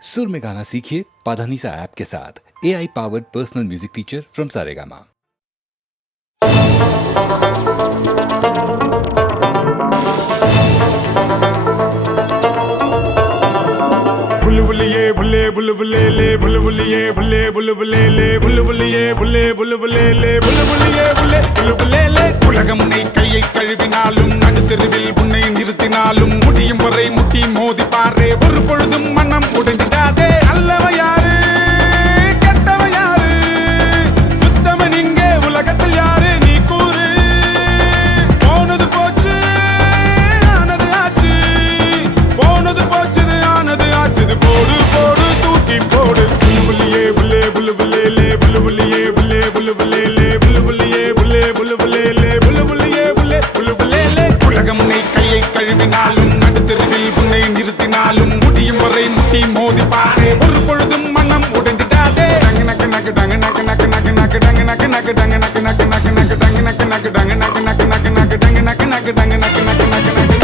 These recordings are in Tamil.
सुर में गाना सीखिए पाधानीसा ऐप के साथ। AI powered personal music teacher from Saregama. बुलबुलिए बुले बुलबुले ले बुलबुलिए बुले बुलबुले ले बुलबुलिए बुले बुलबुले ले बुलबुलिए बुले बुलबुले ले உலகம் உன்னை கையை கழுவினாலும் நடுத்தெருவில் உன்னை நிறுத்தினாலும் முடியும் வரை முட்டி மோதி பாரே ஒரு பொழுதும் மனம் உடைஞ்சிடாதே அல்லவ யாரு கெட்டவ யாரு உத்தமன் இங்கே உலகத்தில் யாரு நீ கூறு போனது போச்சு ஆனது ஆச்சு போனது போச்சுது ஆனது ஆச்சுது போடு போடு தூக்கி போடு புல்லுபுல்லியே புல்லே புல்லுபுல்லே லே புல்லுபுல்லியே புல்லே புல்லுபுல்லே லே புல்லுபுல்லியே புல்லே புல்லுபுல்லே லே புல்லுபுல்லியே புல்லே புல்லுபுல்லே லே உலகம் உன்னை கையை கழுவினாலும் நடுத்தெருவில் உன்னை நிறுத்தினாலும் முடியும் வரை முட்டி மோதி பாரு ஒரு பொழுதும் மனம் உடைந்திடாதே டங்கு நக்கு நக்கு டங்கு நக்கு நக்கு நக்கு நக்கு டங்கு நக்கு நக்கு டங்கு நக்கு நக்கு நக்கு நக்கு டங்கு நக்கு நக்கு டங்கு நக்கு நக்கு நக்கு நக்கு டங்கு நக்கு நக்கு டங்கு நக்கு நக்கு நக்கு நக்கு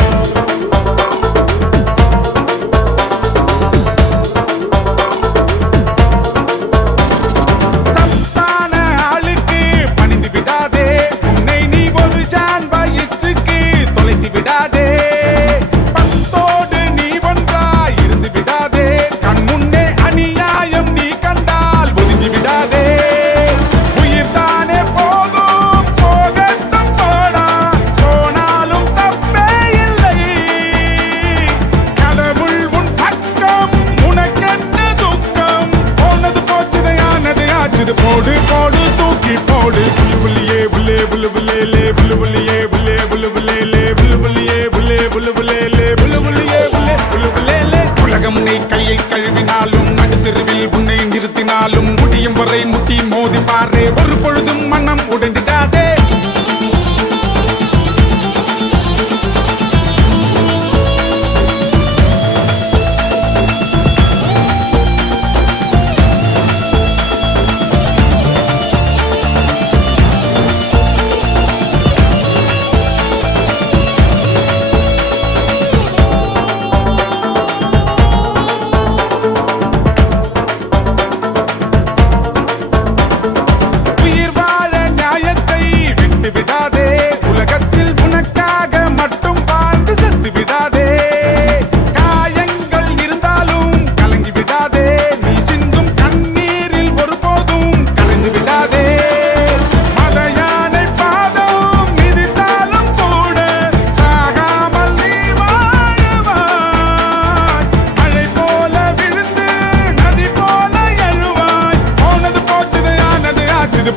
போடு போடு தூக்கி போடு புல்லுபுல்லியே புல்லே புல்லுபுல்லே லே புல்லுபுல்லியே புல்லே புல்லுபுல்லே லே புல்லுபுல்லியே புல்லே புல்லுபுல்லே லே புல்லுபுல்லியே புல்லே புல்லுபுல்லே லே உலகம் உன்னை கையை கழுவினாலும் நடுத்தெருவில் உன்னை நிறுத்தினாலும் முடியும் வரை முட்டி மோதி பாரு ஒரு பொழுதும் மனம் உடைந்திடாதே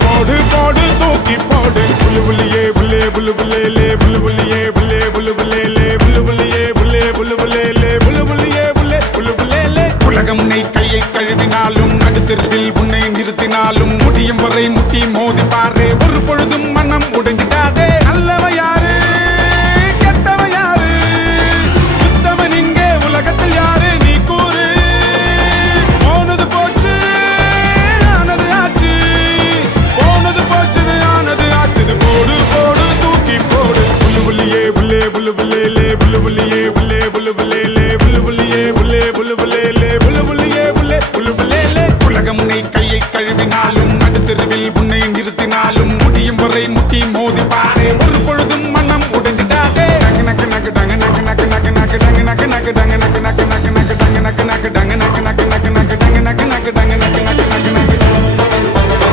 போடு போடு தூக்கி போடு புல்லுபுல்லியே புல்லே புல்லுபுல்லே லே புல்லுபுல்லியே புல்லே புல்லுபுல்லே லே புல்லுபுல்லியே புல்லே புல்லுபுல்லே லே புல்லுபுல்லியே புல்லே புல்லுபுல்லே லே உலகம் உன்னை கையை கழுவினாலும் நடுத்தெருவில் உன்னை நிறுத்தினாலும் முடியும் வரை முட்டி மோதி பாரு ஒரு பொழுதும் மனம் உடைஞ்சிடாதே அல்லவ யாரு கெட்டவ யாரு உத்தமன் இங்கே உலகத்தில் யாரு நீ கூறு போனது போச்சு ஆனது ஆச்சு போனது போச்சுது ஆனது ஆச்சுது போடு போடு தூக்கி போடு புல்லுபுல்லியே புல்லே புல்லுபுல்லே லே புல்லுபுல்லியே புல்லே புல்லுபுல்லே லே புல்லுபுல்லியே புல்லே புல்லுபுல்லே லே புல்லுபுல்லியே புல்லே புல்லுபுல்லே லே உலகம் உன்னை கையை கழுவினாலும் நடுத்தெருவில் உன்னை நிறுத்தினாலும் முடியும் வரை முட்டி மோதி பாரு ஒரு பொழுதும் மனம் உடைந்திடாதே டங்கு நக்கு நக்கு டங்கு நக்கு நக்கு நக்கு நக்கு டங்கு நக்கு நக்கு டங்கு நக்கு நக்கு நக்கு நக்கு டங்கு நக்கு நக்கு டங்கு நக்கு நக்கு நக்கு நக்கு டங்கு நக்கு நக்கு டங்கு நக்கு நக்கு நக்கு நக்கு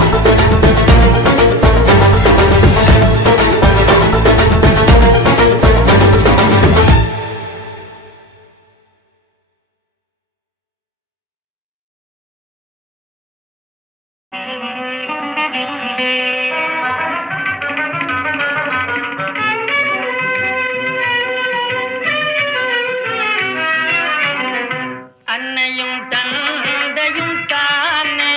அன்னையும் தந்தையும் தானே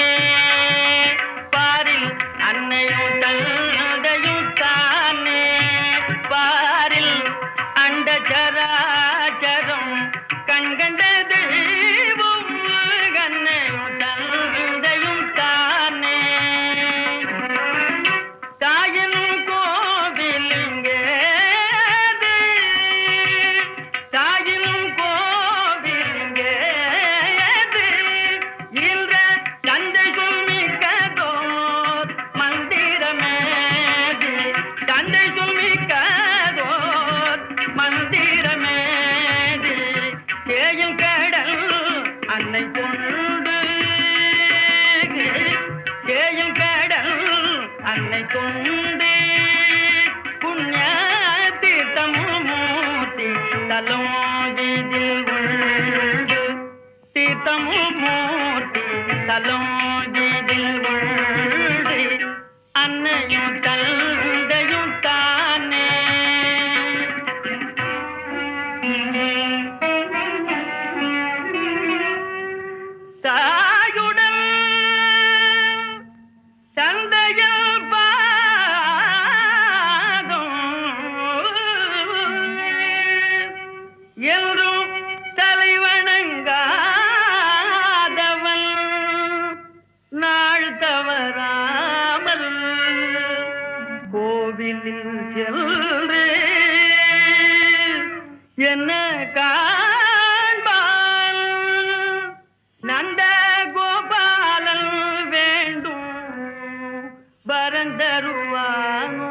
பாரில் அன்னையும் தந்தையும் தானே பாரில் அண்ட சராச்சரம் கண்கண்ட தெய்வம் அன்னையும் தந்தையும் தானே தாயின் கோவிலுங்கே தாயின் கோவிலுங்கே அன்னை கொண்டு கேயில் கடல் அன்னை கொண்டு புண்ணிய தீர்த்தமும் மூர்த்தி தலம் இதில் உண்டு தீர்த்தமும் மூர்த்தி தலம் இதில் உண்டு அன்னையும் தந்தையும் தானே தாயுடன் தந்தையும் பாதம் என்றும் தலைவணங்காதவன் நாள் தவறாமல் கோவிலில் சென்று என்ன காண்பான் நந்த கோபாலன் வேண்டும் வரந்தருவானோ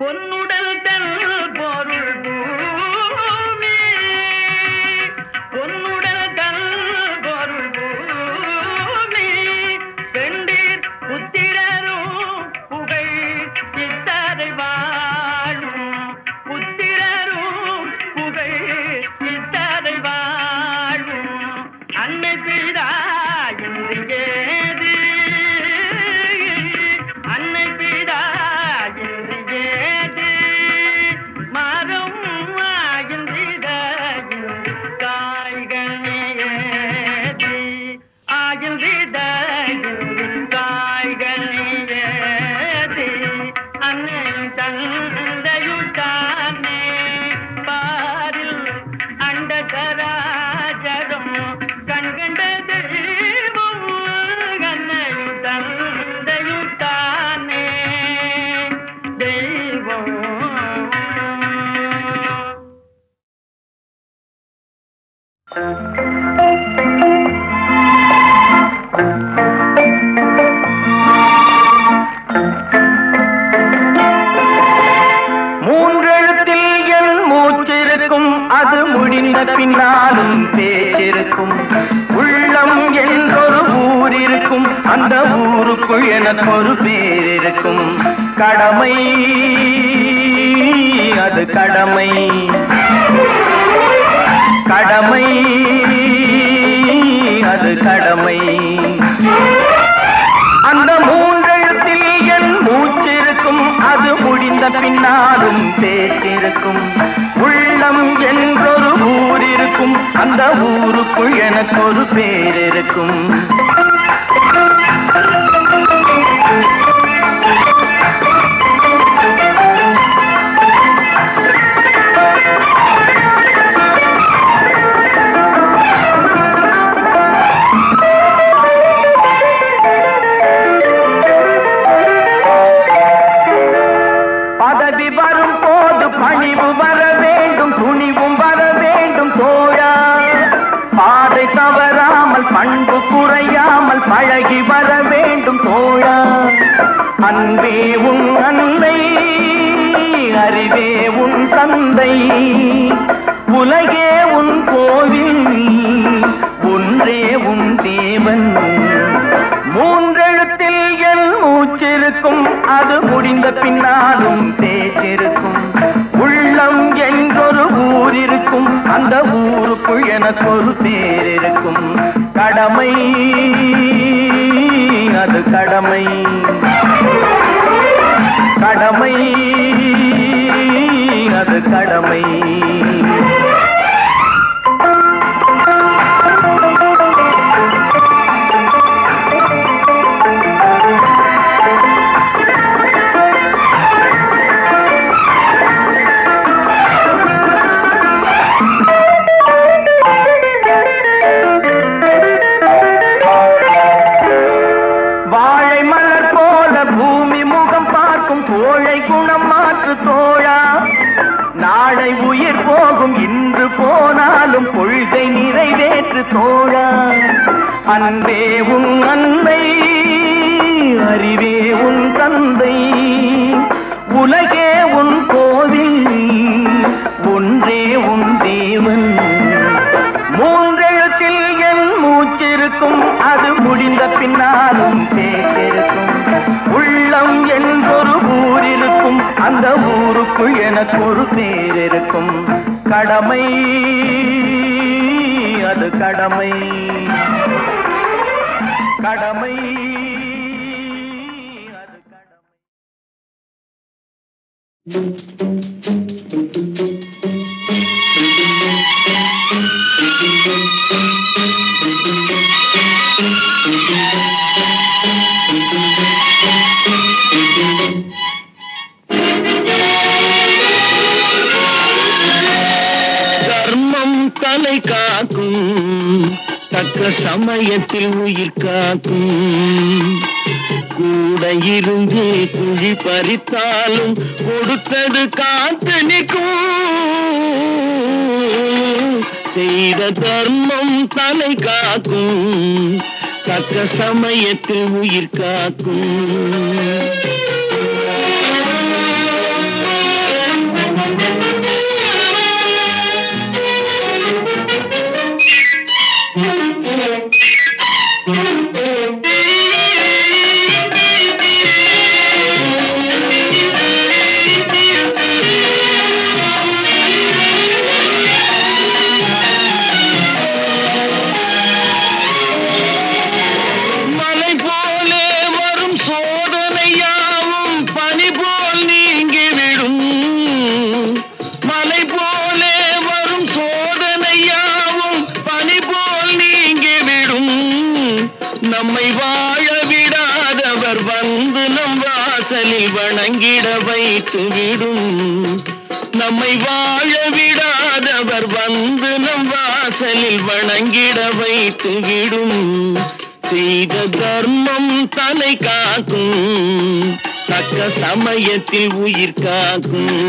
பொன்னுடல் தன் பொருள் பூமி பொன்னுடல் தன் பொருள் பூமி பெண்டீர் புத்திரரும் புகழ் சித்தரை வாழும் புத்திரரும் புகழ் சித்தரை வாழும் அன்னை பிதா என்று ஏது அன்னை பிதா என்று ஏது மரம் ஆகின்ற காய்கள் ஏது ஆகின்ற காய்கள் ஏது அன்னை தந்தையும் தானே பாரில் அண்ட சராச்சரம் கண்கண்ட தெய்வம் அன்னையும் தந்தையும் தானே தெய்வம் மூன்றெழுத்தில் என் மூச்சிருக்கும் அது முடிந்த பின்னாலும் பேச்சிருக்கும் உள்ளம் என்றொரு ஊர் இருக்கும் அந்த ஊருக்குள் எனக்கு ஒரு பேர் இருக்கும் கடமை அது கடமை கடமை அது கடமை அந்த மூன்றெழுத்தில் என் மூச்சிருக்கும் அது முடிந்த பின்னாலும் பேச்சிருக்கும் உள்ளம் என்றொரு ஊர் இருக்கும் அந்த ஊருக்குள் எனக்கு ஒரு பேர் இருக்கும் பதவி வரும் போது பணிவு வர வேண்டும் துணிவும் வர வேண்டும் தோழா பாதை தவறாமல் பண்பு குறையாமல் பழகி வர வேண்டும் தோழா அன்பே உன் அன்னை அறிவே உன் தந்தை உலகே உன் கோவில் ஒன்றே உன் தேவன் மூன்றெழுத்தில் என் மூச்சிருக்கும் அது முடிந்த பின்னாலும் பேச்சிருக்கும் உள்ளம் என்றொரு ஊர் இருக்கும் அந்த ஊருக்குள் எனக்கு ஒரு பேர் இருக்கும் கடமை அது கடமை கடமை அது கடமை நாளை உயிர் போகும் இன்று போனாலும் கொள்கை நிறைவேற்று தோழா அன்பே உன் அன்னை அறிவே உன் தந்தை உலகே உன் கோவில் கடமை அது கடமை கடமை அது கடமை. தர்மம் தலை காக்கும், தக்க சமயத்தில் உயிர் காக்கும். கூட இருந்து குழி பறித்தாலும் கொடுத்தது காத்து நிற்கும். செய்த தர்மம் தலை காக்கும், தக்க சமயத்தில் உயிர் காக்கும். நம்மை வாழ விடாதவர் வந்து நம் வாசலில் வணங்கிட வைத்து விடும். நம்மை வாழ விடாதவர் வந்து நம் வாசலில் வணங்கிட வைத்து விடும். செய்த தர்மம் தலை காக்கும், தக்க சமயத்தில் உயிர் காக்கும்.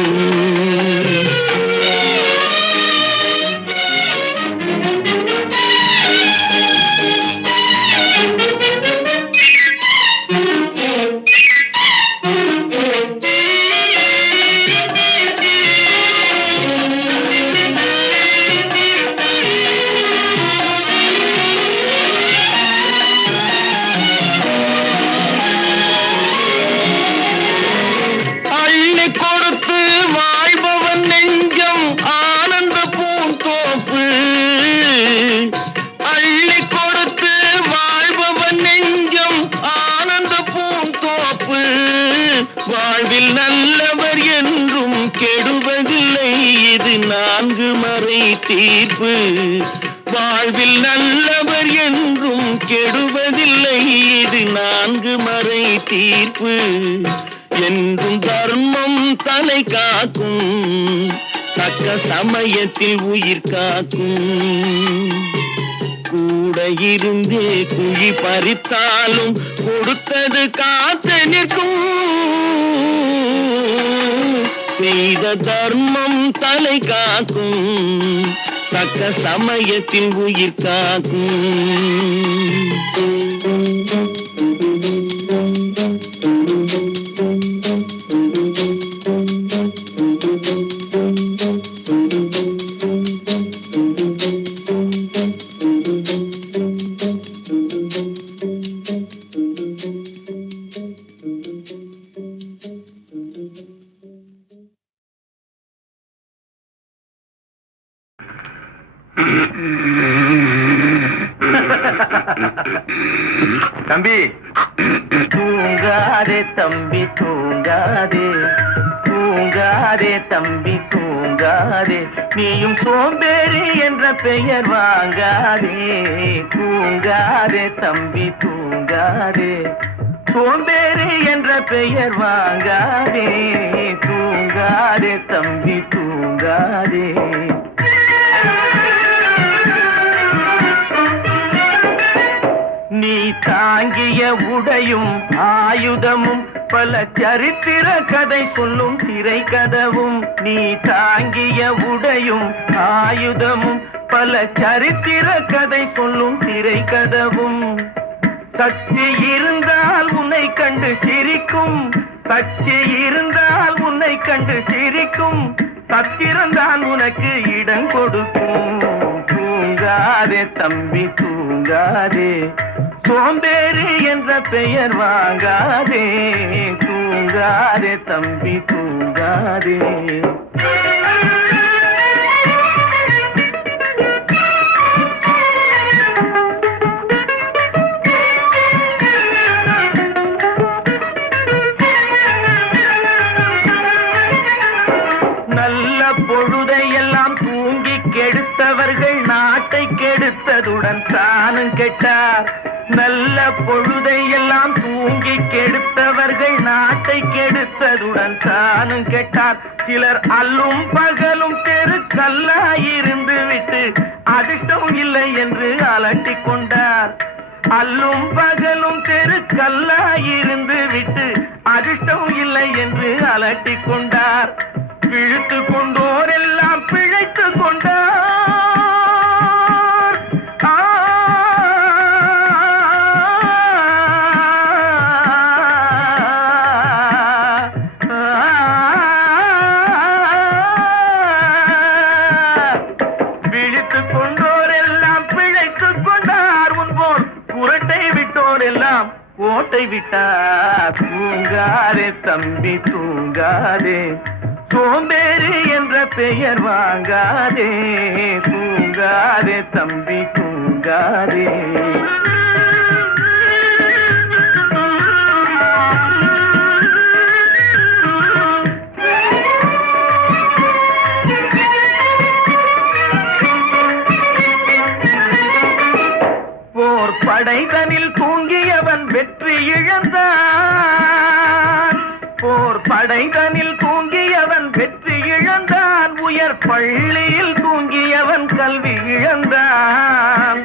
வாழ்வில் நல்லவர் என்றும் கெடுவதில்லை, இது 4 மறை தீர்ப்பு. வாழ்வில் நல்லவர் என்றும் கெடுவதில்லை, இது 4 மறை தீர்ப்பு. என்றும் தர்மம் தலை காக்கும், தக்க சமயத்தில் உயிர் காக்கும். கூட இருந்தே குழி பறித்தாலும் கொடுத்தது காத்து நிற்கும். செய்த தர்மம் தலை காக்கும், தக்க சமயத்தில் உயிர் காக்கும். தம்பி தூங்காதே, தம்பி தூங்காதே, தூங்காதே தம்பி தூங்காதே. நீயும் சோம்பேறி என்ற பெயர் வாங்காதே. தூங்காதே தம்பி தூங்காதே, சோம்பேறி என்ற பெயர் வாங்காதே. தூங்காதே தம்பி தூங்காதே. நீ தாங்கிய உடையும் ஆயுதமும் பல சரித்திர கதை சொல்லும் திரை கதவும். நீ தாங்கிய உடையும் ஆயுதமும் பல சரித்திர கதை சொல்லும் திரை கதவும். சக்தி இருந்தால் உன்னை கண்டு சிரிக்கும், சக்தி இருந்தால் உன்னை கண்டு சிரிக்கும். சத்திரந்தான் உனக்கு இடம் கொடுக்கும். தூங்காதே தம்பி தூங்காதே, சோம்பேறி என்ற பெயர் வாங்காதே. தூங்காதே தம்பி தூங்காதே. பொழுதையெல்லாம் தூங்கி கெடுத்தவர்கள் நாட்டை கெடுத்ததுடன் தானும் கெட்டார். நல்ல பொழுதையெல்லாம் தூங்கி கெடுத்தவர்கள் நாட்டை கெடுத்ததுடன் தானும் கெட்டார். சிலர் அல்லும் பகலும் தெருக்கல்லாயிருந்து விட்டு அதிர்ஷ்டம் இல்லை என்று அலட்டிக் கொண்டார். அல்லும் பகலும் தெருக்கல்லாயிருந்து விட்டு அதிர்ஷ்டம் இல்லை என்று அலட்டிக் கொண்டார். பிழைத்து கொண்டோர் எல்லாம் பிழைத்து கொண்டார். விழித்து கொண்டோர் எல்லாம் பிழைத்து கொண்டார். முன்போல் புரட்டை விட்டோர் எல்லாம் ஓட்டை விட்டார். தூங்காதே தம்பி தூங்காதே, சோம்பேறி என்ற பெயர் வாங்காதே. தூங்காதே தம்பி தூங்காதே. போர் படைதனில் தூங்கியவன் வெற்றி இழந்தான். போர் படைதனில் தூங்கியவன் வெற்றி இழந்தான். உயர் பள்ளியில் தூங்கியவன் கல்வி இழந்தான்.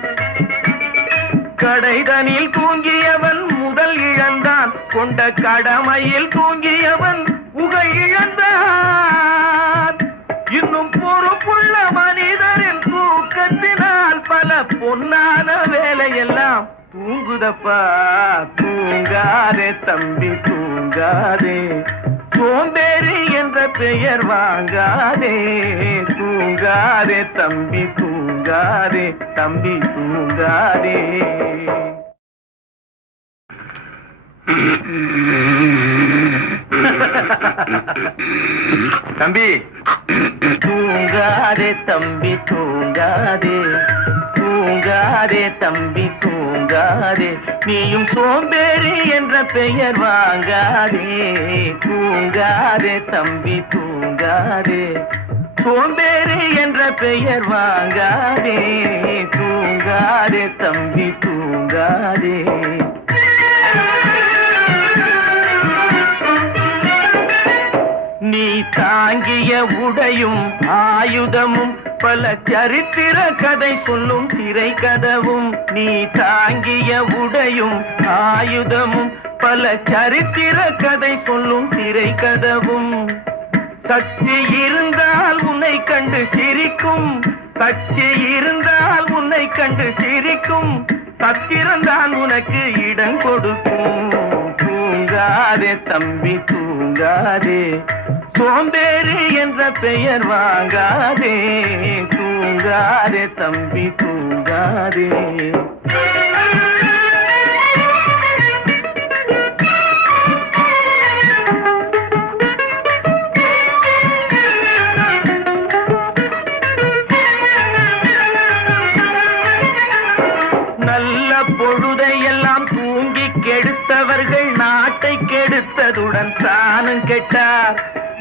கடைதனில் தூங்கியவன் முதல் இழந்தான். கொண்ட கடமையில் தூங்கியவன் புகழ் இழந்தான். இன்னும் பொறுப்புள்ள மனிதரின் தூக்கத்தினால் பல பொன்னான வேலையெல்லாம் தூங்குதப்பா. தூங்காதே தம்பி தூங்காதே, சோம்பேறி என்ற பெயர் வாங்காதே. தூங்காதே தம்பி தூங்காதே, தம்பி தூங்காதே. தம்பி தூங்காதே தம்பி தூங்காதே, தூங்காதே தம்பி தூங்காதே. நீயும் சோம்பேறி என்ற பெயர் வாங்காதே. தூங்காதே தம்பி தூங்காதே, சோம்பேறி என்ற பெயர் வாங்காதே. தூங்காதே தம்பி தூங்காதே. நீ தாங்கிய உடையும் ஆயுதமும் பல சரித்திர கதை சொல்லும் திரை கதவும். நீ தாங்கிய உடையும் ஆயுதமும் பல சரித்திர கதை சொல்லும் திரை கதவும். சக்தி இருந்தால் உன்னை கண்டு சிரிக்கும், சக்தி இருந்தால் உன்னை கண்டு சிரிக்கும். சத்திரந்தான் உனக்கு இடம் கொடுக்கும். தூங்காதே தம்பி தூங்காதே, சோம்பேறி என்ற பெயர் வாங்காதே. தூங்காதே தம்பி தூங்காதே. நல்ல பொழுதையெல்லாம் தூங்கி கெடுத்தவர்கள் நாட்டை கெடுத்ததுடன் தானும் கெட்டார்.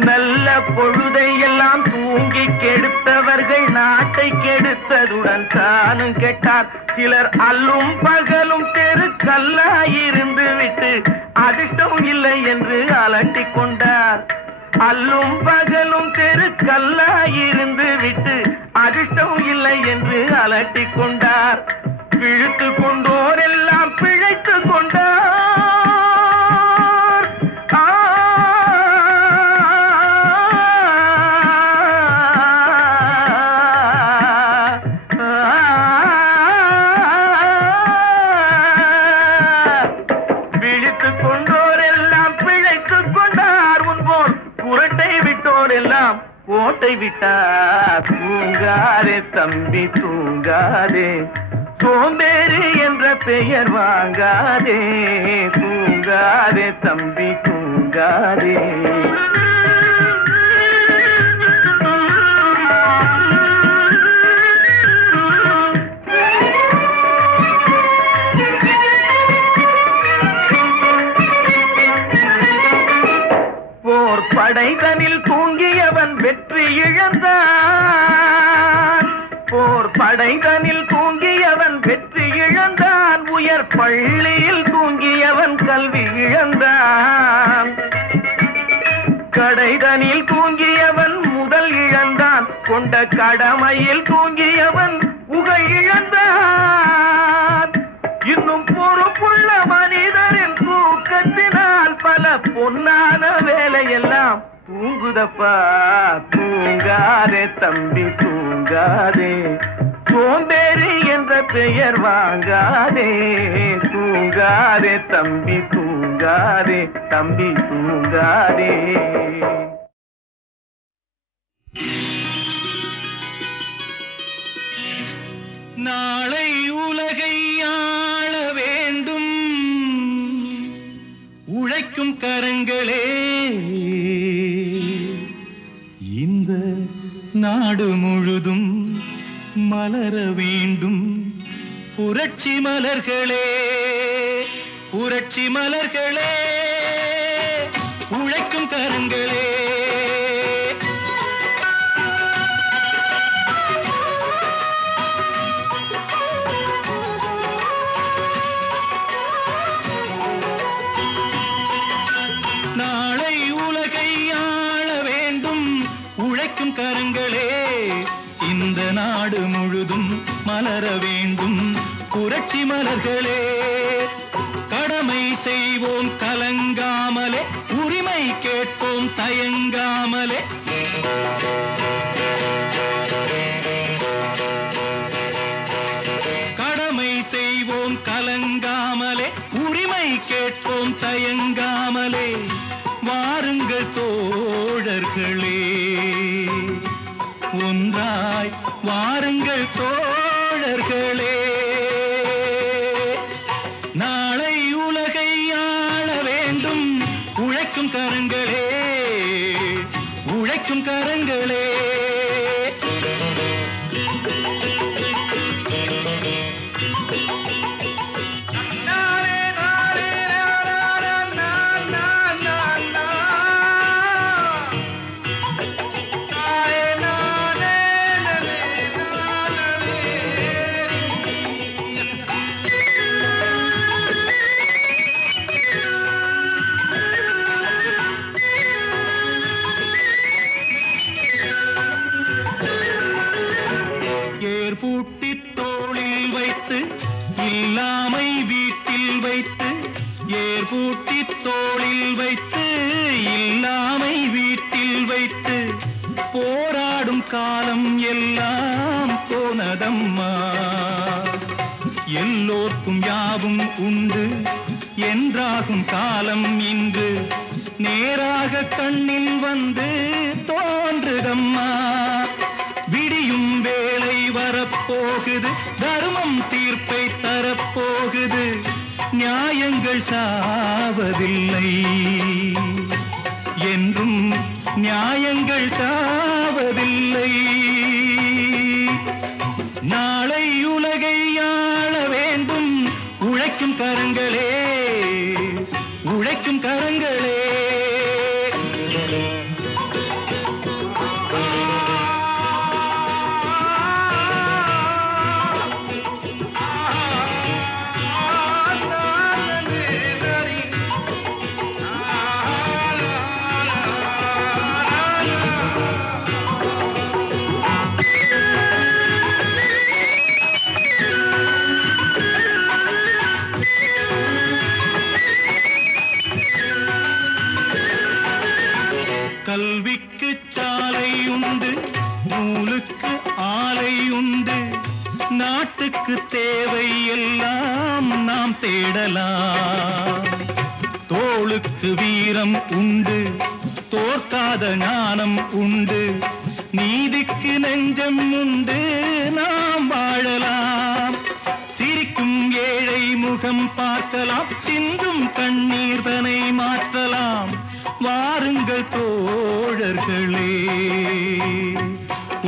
நல்ல பொழுதையெல்லாம் தூங்கி கெடுத்தவர்கள் நாட்டை கெடுத்ததுடன் தானும் கெட்டார். சிலர் அல்லும் பகலும் தெருக்கல்லாயிருந்து விட்டு அதிர்ஷ்டம் இல்லை என்று அலட்டிக் கொண்டார். அல்லும் பகலும் தெருக்கல்லாயிருந்து விட்டு அதிர்ஷ்டம் இல்லை என்று அலட்டிக் கொண்டார். பிழைத்து கொண்டோர் எல்லாம் பிழைத்து கொண்டார். விழித்து கொண்டோர் எல்லாம் பிழைத்து கொண்டார். முன்போர் புரட்டை விட்டோர் எல்லாம் ஓட்டை விட்டார். தூங்காதே தம்பி தூங்காதே, சோம்பேறி என்ற பெயர் வாங்காதே. தூங்காதே தம்பி தூங்காதே. போர் படைதனில் தூங்கியவன் வெற்றி இழந்தான். இழந்தான். போர் படைதனில் தூங்கியவன் வெற்றி இழந்தான். உயர் பள்ளியில் தூங்கியவன் கல்வி இழந்தான். கடைதனில் தூங்கியவன் முதல் இழந்தான். கொண்ட கடமையில் தூங்கியவன் புகழ் இழந்தான். இன்னும் பொறுப்புள்ள மனிதரின் தூக்கத்தினால் பல பொன்னான வேலையெல்லாம் தூங்குதப்பா. தூங்காதே தம்பி தூங்காதே, சோம்பேறி என்ற பெயர் வாங்காதே. தூங்காதே தம்பி தூங்காதே, தம்பி தூங்காதே. நாளை உலகை ஆள வேண்டும் உழைக்கும் கரங்களே. இந்த நாடு முழுதும் மலர வேண்டும் புரட்சி மலர்களே. புரட்சி மலர்களே, உழைக்கும் கரங்களே. நாளை உலகை ஆள வேண்டும் உழைக்கும் கரங்களே. இந்த நாடு முழுதும் மலர வேண்டும் புரட்சி மலர்களே. கடமை செய்வோம் கலங்காமலே, உரிமை கேட்போம் தயங்காமலே. கடமை செய்வோம் கலங்காமலே, உரிமை கேட்போம் தயங்காமலே. வாருங்கள் தோழர்களே, ஒன்றாய் வாருங்கள் தோழர்களே. நாளை உலகை ஆள வேண்டும் உழைக்கும் கரங்களே. உழைக்கும் கரங்களே. பூட்டி தோளில் வைத்து இல்லாமை வீட்டில் வைத்து. ஏர் பூட்டி தோளில் வைத்து இல்லாமை வீட்டில் வைத்து. போராடும் காலம் எல்லாம் போனதம்மா. எல்லோர்க்கும் யாவும் உண்டு என்றாகும் காலம் இன்று. நேராக கண்ணில் வந்து தோன்றுதம்மா. விடியும் வேளை வரப்போகுது, தர்மம் தீர்ப்பை தரப்போகுது. நியாயங்கள் சாவதில்லை என்றும், நியாயங்கள் சாவதில்லை. நாளை உலகை ஆள வேண்டும் உழைக்கும் கரங்களே. உழைக்கும் கரங்களே. கல்விக்கு சாலை உண்டு, நூலுக்கு ஆலை உண்டு. நாட்டுக்கு தேவை எல்லாம் நாம் தேடலாம். தோளுக்கு வீரம் உண்டு, தோற்காத ஞானம் உண்டு. நீதிக்கு நெஞ்சம் உண்டு, நாம் வாழலாம். சிரிக்கும் ஏழை முகம் பார்க்கலாம், சிந்தும் கண்ணீர் தனை மாற்றலாம். வாருங்கள் தோழர்களே,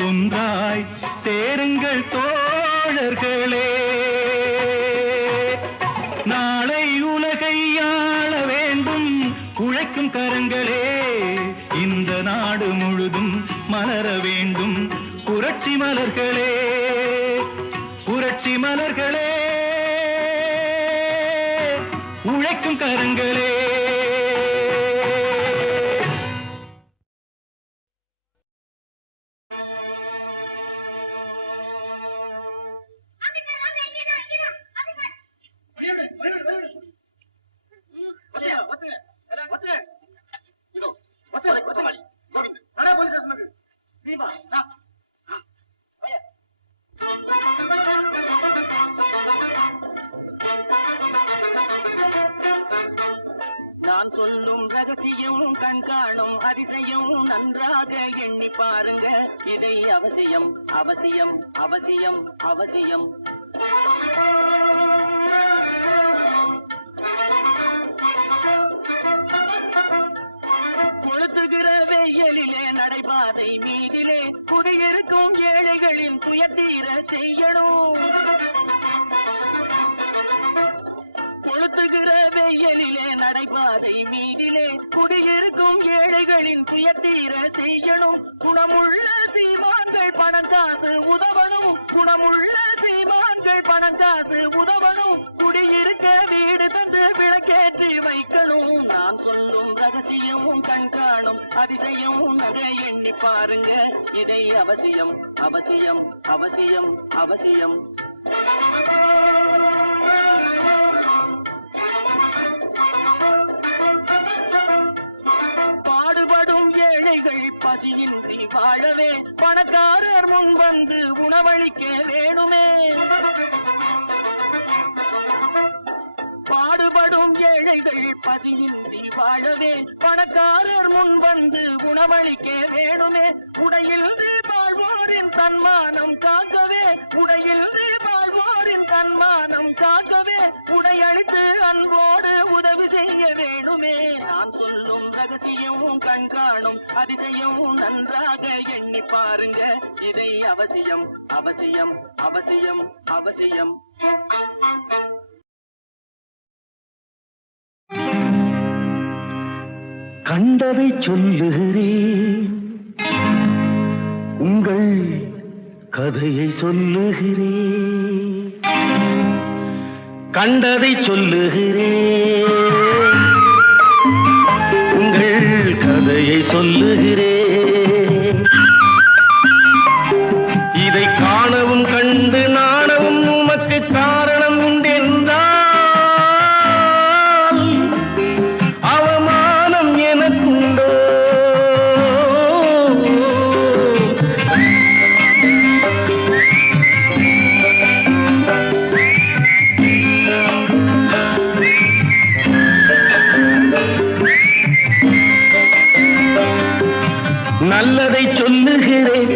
ஒன்றாய் சேருங்கள் தோழர்களே. நாளை உலகை ஆள வேண்டும் உழைக்கும் கரங்களே. இந்த நாடு முழுதும் மலர வேண்டும் புரட்சி மலர்களே புரட்சி மலர்களே உழைக்கும் கரங்களே நான் சொல்லும் ரகசியம் கண்காணும் அதிசயம் நன்றாக எண்ணி பாருங்க இதை அவசியம் அவசியம் அவசியம் அவசியம் கொளுத்துகிற வெயிலிலே நடைபாதை மீதிலே குடியிருக்கும் ஏழைகளின் துயத்தீர செய்யணும் கொளுத்துகிற வெயிலிலே நடைபாதை மீதிலே குடியிருக்கும் ஏழைகளின் துயத்தீர செய்யணும் குணமுள்ள சீமான்கள் பணங்காசு உதவணும் குணமுள்ள சீமான்கள் பணங்காசு உதவணும் குடியிருக்க வீடு தந்து விளக்கேற்றி வைக்கணும் நான் சொல்லும் ரகசியம் கண்காணும் அதிசயம் நகை எண்ணி பாருங்க இதை அவசியம் அவசியம் அவசியம் அவசியம் பசியின்றி வாழவே பணக்காரர் முன் வந்து உணவளிக்க வேணுமே பாடுபடும் ஏழைகள் பசியின்றி வாழவே பணக்காரர் முன் வந்து உணவளிக்க வேணுமே உடையின்றி வாழ்வோரின் தன்மானம் காக்கவே உடையின்றி வாழ்வோரின் தன்மானம் காக்கவே உடையளித்து அன்போடு உதவி செய்ய வேணுமே நான் சொல்லும் ரகசியம் கண்காணும் அதிசயம் நன்றாக எண்ணி பாருங்க இதை அவசியம் அவசியம் அவசியம் அவசியம் கண்டதை சொல்லுகிறேன் உங்கள் கதையை சொல்லுகிறேன் கண்டதை சொல்லுகிறேன் உங்கள் கதையை சொல்லுகிறேன் இதை காணவும் கண்டு நாணவும் உமக்கு காரணம் உண்டென்றால் அவமானம் எனக்குண்டோ நல்லதை சொல்லுகிறேன்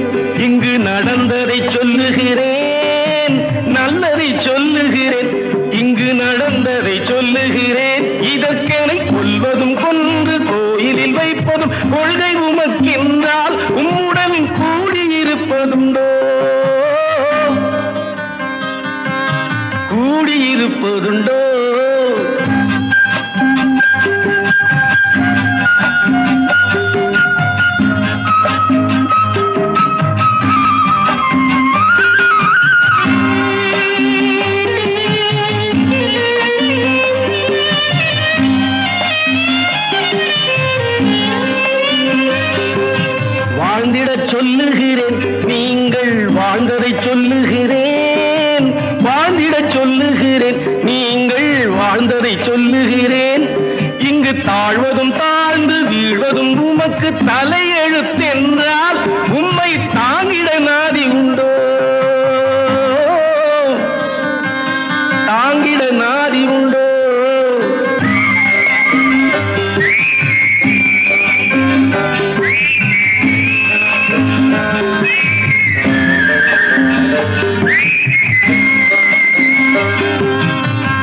இங்கு நடந்ததை சொல்லுகிறேன் நல்லதை சொல்லுகிறேன் இங்கு நடந்ததை சொல்லுகிறேன் இதற்கெனை கொல்வதும் கொன்று கோயிலில் வைப்பதும் கொள்கை உமக்கென்றால் உம்முடன் கூடியிருப்பதுண்டோ கூடியிருப்பதுண்டோ வாழ்ந்திடச் சொல்லுகிறேன் நீங்கள் வாழ்ந்ததை சொல்லுகிறேன் வாழ்ந்திடச் சொல்லுகிறேன் நீங்கள் வாழ்ந்ததை சொல்லுகிறேன் இங்கு தாழ்வதும் தாழ்ந்து வீழ்வதும் உமக்கு தலையெழுத்தென்றால் உம்மை தாங்கிட நாதி உண்டோ தாங்கிட நாதி உண்டோ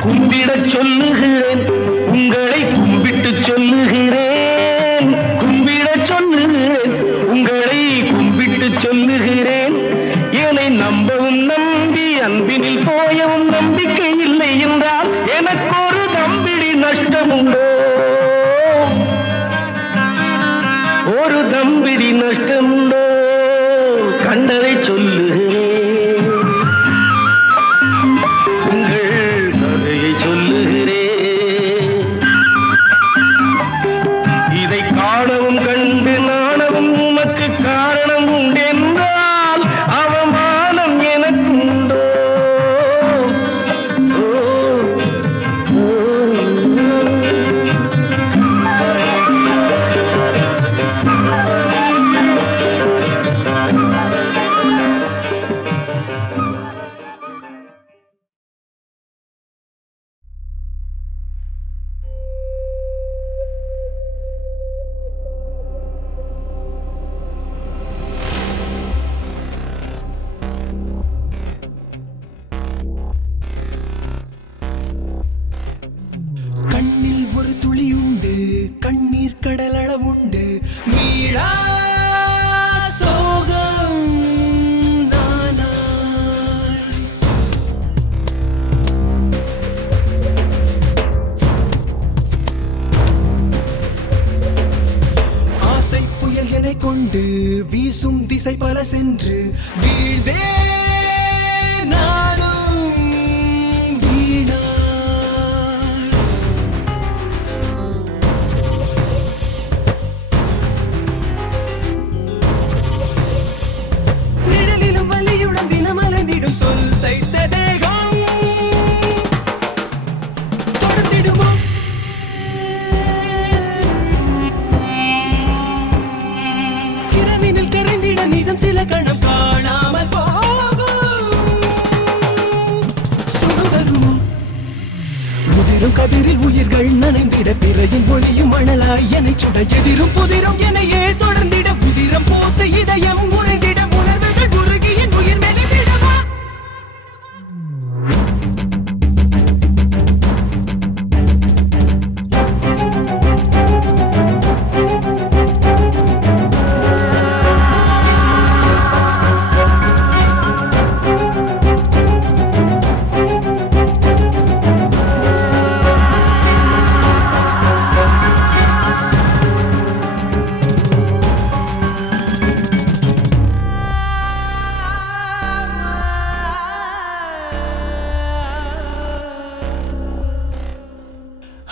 கும்பிடச் சொல்லுகிறேன் உங்களை கும்பிட்டு சொல்லுகிறேன் கும்பிடச் சொல்லுகிறேன் உங்களை கும்பிட்டு சொல்லுகிறேன் கண்டதை சொல்லுகிறேன், உங்கள் கதையை சொல்லுகிறேன். இதை காணவும் கண்டு நாணவும் உமக்கு காரணம் உண்டென்றால் அவமானம் எனக்கு உண்டோ? கண்ணில் ஒரு துளி உண்டு, கண்ணீர் கடல் அளவுண்டு, மீளா சோகம் நானாய். ஆசை புயல் என கொண்டு வீசும் திசை பல சென்று வீழ்ந்தே நானும் வீணா. சொல் தைத்த தேகம் தொடர்ந்திடுமோ? இரவினில் கரைந்திட நிஜம் சில கணம் காணாமல் போகும். சுகம் தருமோ? முதிரும் கதிரில் உயிர்கள் நனைந்திட பிறையும் ஒளியும் மணலாய் என்னை சுட எதிரும் புதிரும் என்னையே தொடர்ந்திட உதிரம் போத்த இதயம் உறைந்திட உணர்வுகள் உருகி என் உயிர் மெலிந்திடவா?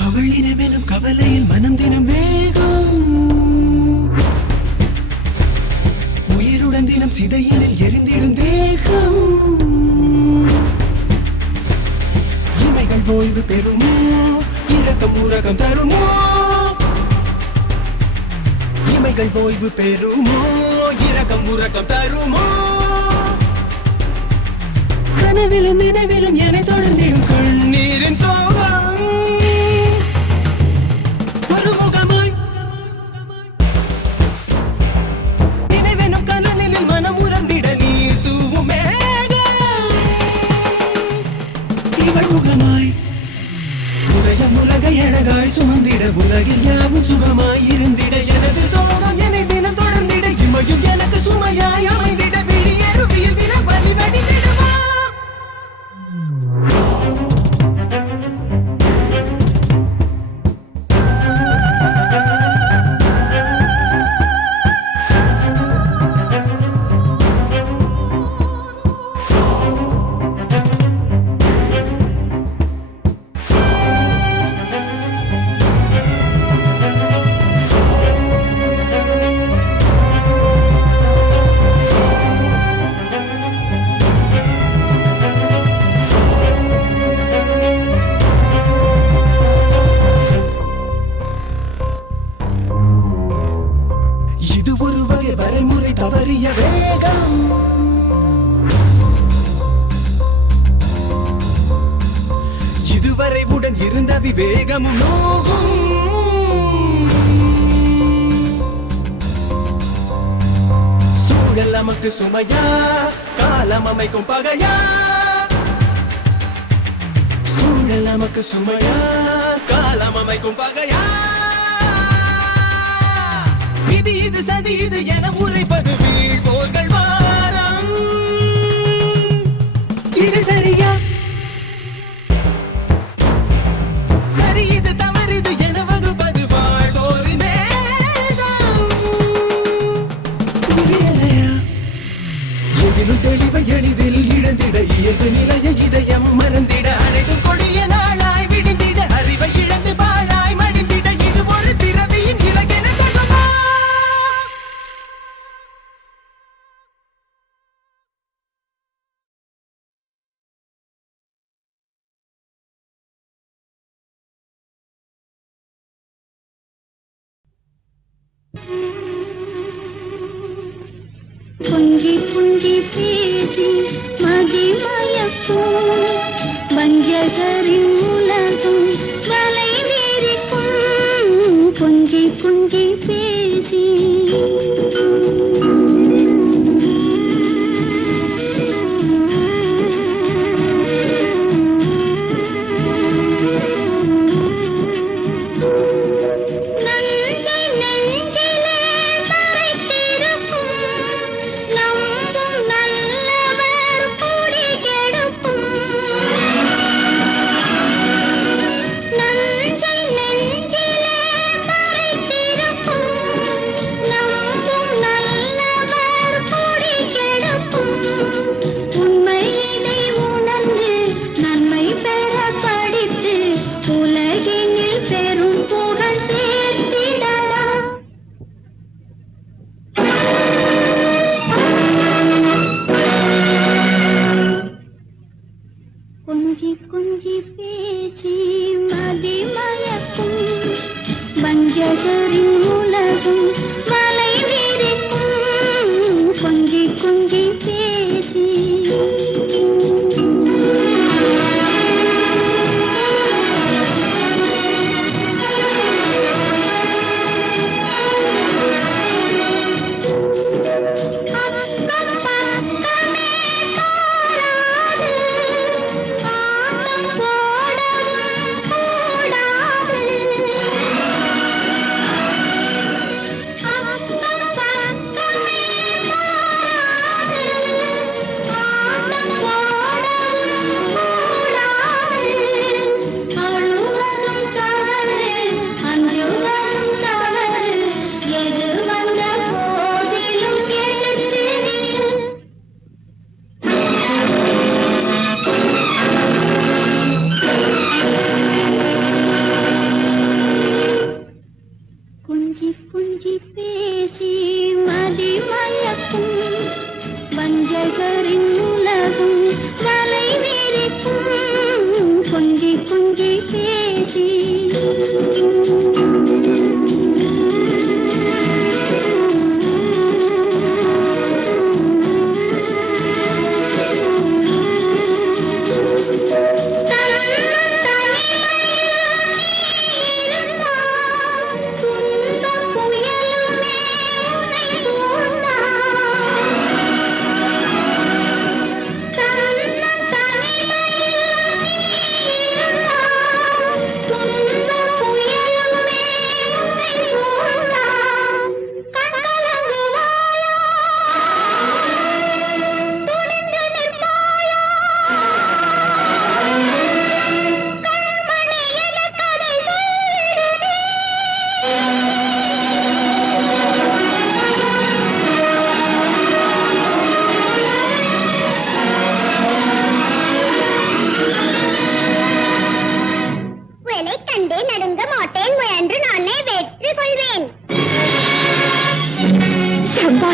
அவள் இனமெனும் கவலையில் மனம் தினம் வேகம், உயிருடன் தினம் சிதையினில் எரிந்திடும் தேகம். இமைகள் ஓய்வு பெறுமோ? இரக்கம் உறக்கம் தருமோ? இமைகள் ஓய்வு பெறுமோ? இரக்கம் உறக்கம் தருமோ? கனவிலும் நினைவிலும் என்னை தொடர்ந்திடும் கண்ணீரின் சோகம். நினைவெனும் கனலில் மனம் உறந்திட நீர் தூவும் மேகம். இவள் முகமாய் உதயம் உலகை அழகாய் சுமந்திட உலகில் யாவும் சுகமாய் இருந்திட எனது சோகம் என்னை தினம் தொடர்ந்திட இமையும் எனக்கு சுமையாய் அமைந்திட வெளியேறுவியல் தினம் வழி வடிந்திடுவா? இது ஒரு வகை வரைமுறை தவறிய வேகம். இதுவரை உடன் இருந்த விவேகமும் நோகும். சூழல் நமக்கு சுமையா, காலம் அமைக்கும் பகையா. சூழல் நமக்கு சுமையா, காலம் அமைக்கும் பகையா. விதி இது சதி இது என உரைப்பது வீழ்வோர்கள் வாரம். இது சரியா? சரி இது தவறிது என வகுப்பது வாழ்வோரின் வேதம். புரியலையா? எதிலும் தெளிவை எளிதில் இழந்திட இயல்பு நிலைய இதயம் மறந்திட அனைத்து கொடிய நாளாய் விடுந்திட அறிவை இழந்து பாழாய் மடிந்திட இது ஒரு பிறவியின் இலகென தகுமா கொஞ்சி கொஞ்சி பேசி மதிமயக்கும் வஞ்சகரின் உலகம் வலை வீரிக்கும் கொஞ்சி கொஞ்சி பேசி கொஞ்சி கொஞ்சி பேசி மதிமயக்கும் வஞ்சகரின் உலகம் வலை வீரிக்கும் கொஞ்சி கொஞ்சி பேசி கொஞ்சி கொஞ்சி பேசி மதிமயக்கும் வஞ்சகரின் உலகம் வலை வீரிக்கும் கொஞ்சி கொஞ்சி பேசி சம்பா